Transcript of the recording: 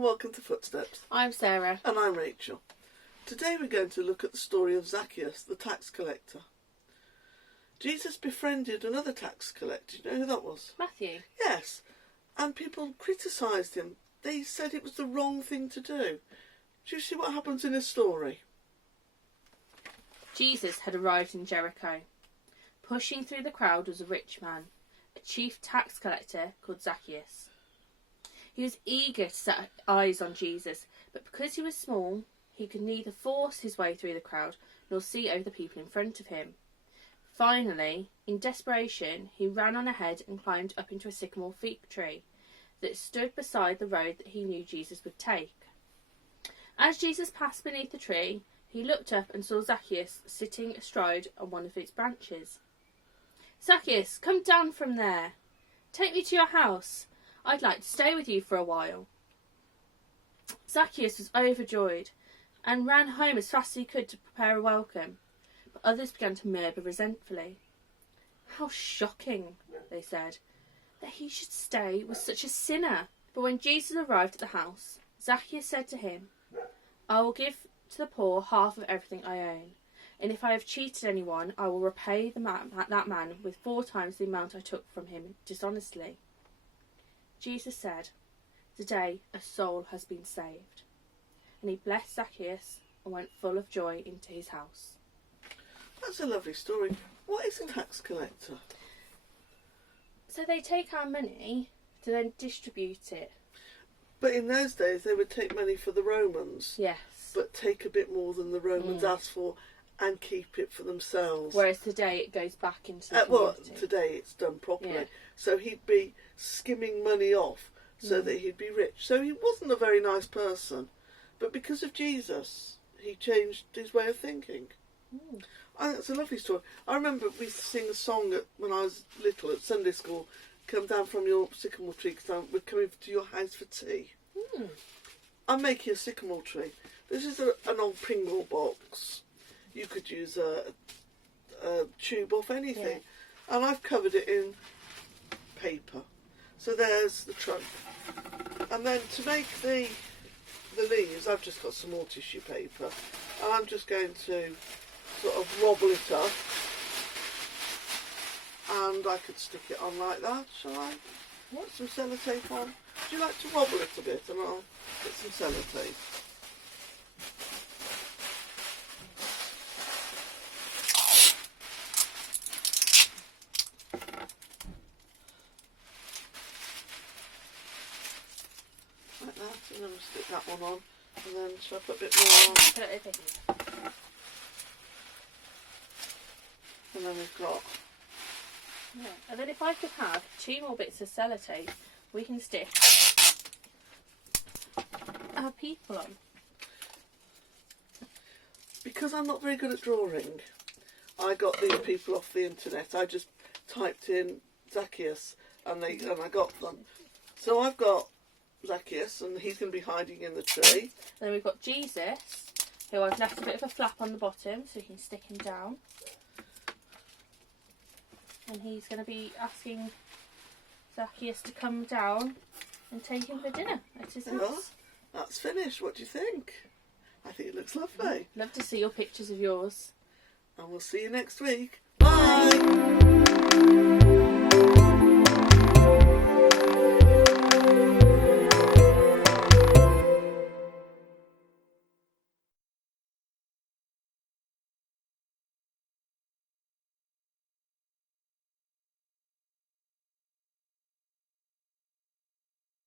and welcome to Footsteps. I'm Sarah. And I'm Rachel. Today we're going to look at the story of Zacchaeus, the tax collector. Jesus befriended another tax collector. Do you know who that was? Matthew. Yes. And people criticised him. They said it was the wrong thing to do. Do you see what happens in this story? Jesus had arrived in Jericho. Pushing through the crowd was a rich man, a chief tax collector called Zacchaeus. He was eager to set eyes on Jesus, but because he was small, he could neither force his way through the crowd nor see over the people in front of him. Finally, in desperation, he ran on ahead and climbed up into a sycamore fig tree that stood beside the road that he knew Jesus would take. As Jesus passed beneath the tree, he looked up and saw Zacchaeus sitting astride on one of its branches. "Zacchaeus, come down from there. Take me to your house. I'd like to stay with you for a while." Zacchaeus was overjoyed and ran home as fast as he could to prepare a welcome, but others began to murmur resentfully. "How shocking," they said, "that he should stay with such a sinner." But when Jesus arrived at the house, Zacchaeus said to him, "I will give to the poor half of everything I own, and if I have cheated anyone, I will repay that man with 4 times the amount I took from him dishonestly." Jesus said, "Today a soul has been saved." And he blessed Zacchaeus and went full of joy into his house. That's a lovely story. What is a tax collector? So they take our money to then distribute it. But in those days they would take money for the Romans. Yes. But take a bit more than the Romans asked for and keep it for themselves. Whereas today it goes back into the community. Today it's done properly. Yeah. So he'd be skimming money off so that he'd be rich. So he wasn't a very nice person. But because of Jesus, he changed his way of thinking. I think it's a lovely story. I remember we used to sing a song when I was little at Sunday school, "Come down from your sycamore tree because we're coming to your house for tea." I'm making a sycamore tree. This is an old Pringle box. You could use a tube off anything. Yeah. And I've covered it in paper. So there's the trunk. And then to make the leaves, I've just got some more tissue paper. And I'm just going to sort of wobble it up. And I could stick it on like that, shall I? Put some sellotape on. Do you like to wobble it a bit? And I'll put some sellotape. Like that, and then we'll stick that one on. And then shall I put a bit more on? And then we've got... Yeah. And then if I could have 2 more bits of sellotape, we can stick our people on. Because I'm not very good at drawing, I got these people off the internet. I just typed in Zacchaeus and I got them. So I've got Zacchaeus and he's going to be hiding in the tree. Then we've got Jesus, who I've left a bit of a flap on the bottom so you can stick him down. And he's going to be asking Zacchaeus to come down and take him for dinner at his house. That's finished. What do you think? I think it looks lovely. Love to see your pictures of yours. And we'll see you next week. Bye!